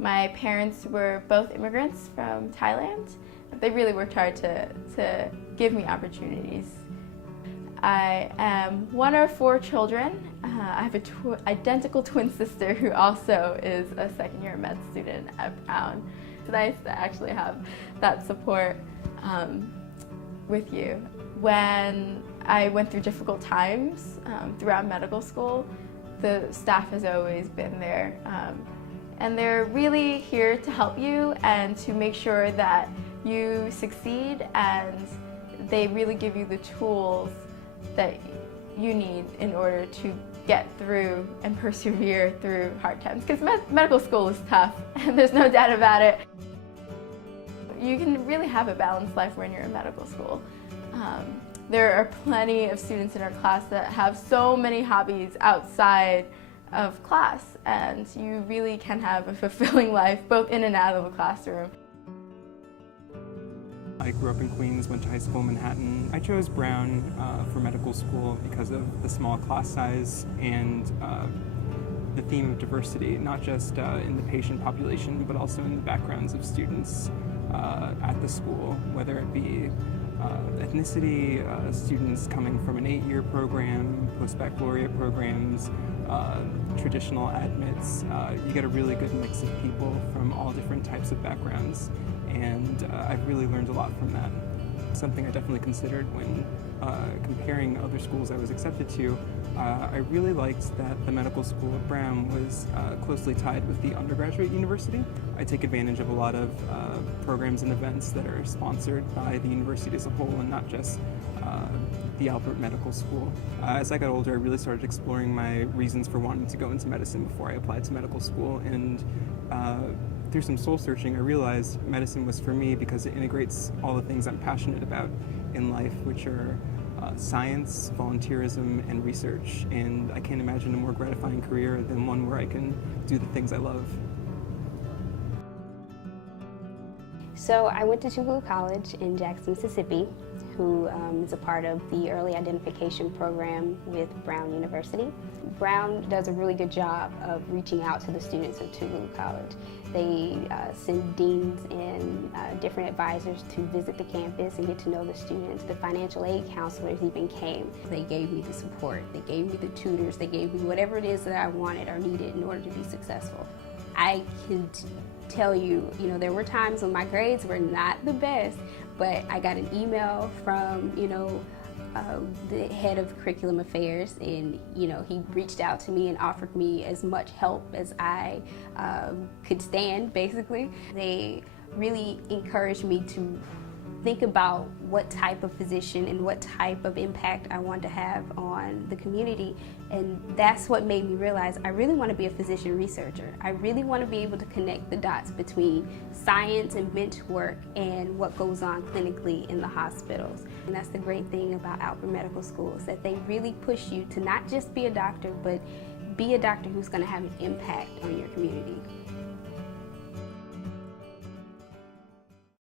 My parents were both immigrants from Thailand. They really worked hard to give me opportunities. I am one of 4 children. I have an identical twin sister who also is a second-year med student at Brown. It's nice to actually have that support with you. When I went through difficult times throughout medical school, the staff has always been there. And they're really here to help you and to make sure that you succeed, and they really give you the tools that you need in order to get through and persevere through hard times. Because medical school is tough, and there's no doubt about it. You can really have a balanced life when you're in medical school. There are plenty of students in our class that have so many hobbies outside of class, and you really can have a fulfilling life both in and out of a classroom. I grew up in Queens, went to high school in Manhattan. I chose Brown for medical school because of the small class size and the theme of diversity, not just in the patient population, but also in the backgrounds of students at the school, whether it be ethnicity, students coming from an 8-year program, post-baccalaureate programs, traditional admits. You get a really good mix of people from all different types of backgrounds, and I've really learned a lot from that. Something I definitely considered when comparing other schools I was accepted to. I really liked that the medical school at Brown was closely tied with the undergraduate university. I take advantage of a lot of programs and events that are sponsored by the university as a whole, and not just the Albert Medical School. As I got older, I really started exploring my reasons for wanting to go into medicine before I applied to medical school, and through some soul searching, I realized medicine was for me because it integrates all the things I'm passionate about in life, which are science, volunteerism, and research. And I can't imagine a more gratifying career than one where I can do the things I love. So I went to Tougaloo College in Jackson, Mississippi, who is a part of the early identification program with Brown University. Brown does a really good job of reaching out to the students of Tougaloo College. They send deans and different advisors to visit the campus and get to know the students. The financial aid counselors even came. They gave me the support, they gave me the tutors, they gave me whatever it is that I wanted or needed in order to be successful. I can tell you, there were times when my grades were not the best, but I got an email from, the head of curriculum affairs, and he reached out to me and offered me as much help as I could stand, basically. They really encouraged me to think about what type of physician and what type of impact I wanted to have on the community, and that's what made me realize I really want to be a physician researcher. I really want to be able to connect the dots between science and bench work and what goes on clinically in the hospitals. And that's the great thing about Albert Medical School, is that they really push you to not just be a doctor, but be a doctor who's going to have an impact on your community.